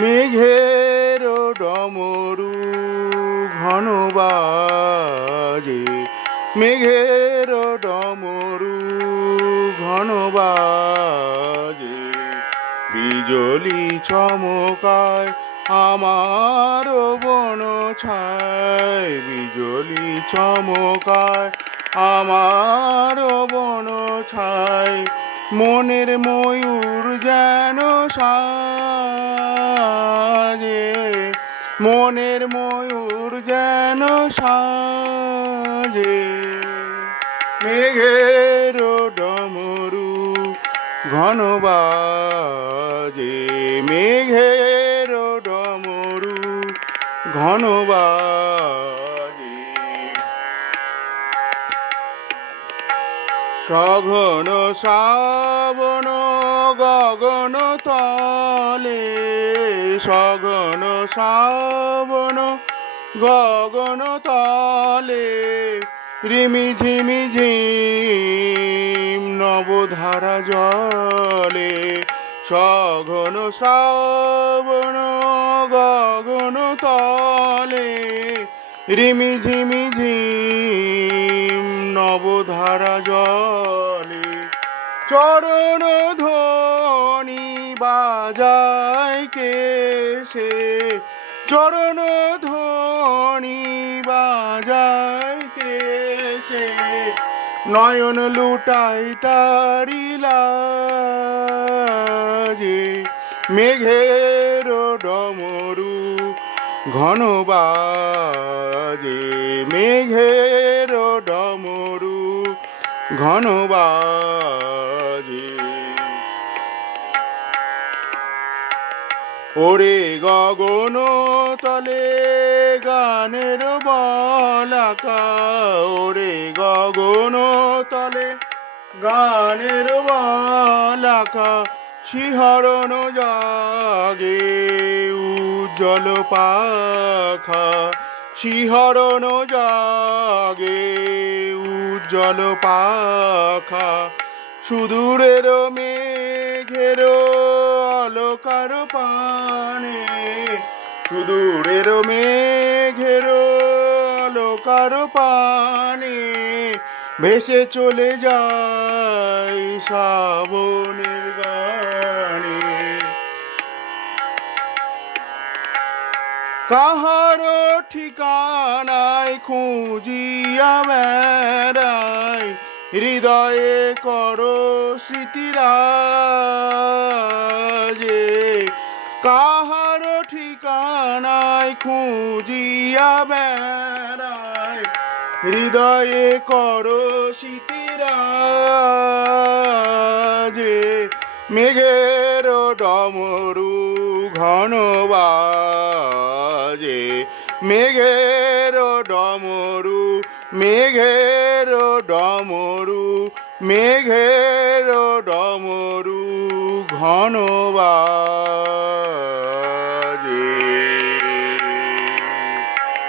মেঘের ডমরু ঘন বাজে, মেঘের ডমরু ঘন বাজে, বিজলি চমকায় আমার বন ছায়, বিজলি চমকায় আমার বন ছায়, মনের ময়ূর যেন সাজে, মনের ময়ূর যেন সাজে, মেঘের ডমরু ঘন বাজে, মেঘের ডমরু ঘন বাজে, সঘন শ্রাবণ গগন তলে, সঘন শ্রাবণ গগন তলে, রিমি ঝিমি ঝিম নবধারা জলে, সঘন শ্রাবণ গগন তলে, রিমি ঝিমি ঝিম নবধারা জলে, চরণ ধ্বনি বাজায় কেশে, চরণ ধ্বনি বাজায় কেশে, নয়ন লুটাই তারি লাজে, মেঘের ডমরু ঘন বাজে, মেঘের ডমরু ঘন বাজে, ওরে গগন তলে গানের বলাকা, ওরে গগন তলে গানের বলাকা, শিহরণ জাগে উজ্জ্বল পাখা, শিহরণ জাগে উজ্জ্বল পাখা, সুদূরের মেঘের অলকার পানে, সুদূরের মেঘের অলকার পানে, ভেসে চলে যায় শ্রাবণের গানে, কাহার ঠিকানায় খুঁজিয়া বেড়াই, হৃদয়ে করো স্মৃতিরাজে, কাহার ঠিকানায় খুঁজিয়া বেড়াই, হৃদয়ে করো স্মৃতিরাজে, মেঘের ডমরু ঘন বাজে, মেঘের ডমরু, মেঘের ডমরু, মেঘের ডমরু ঘন বাজে।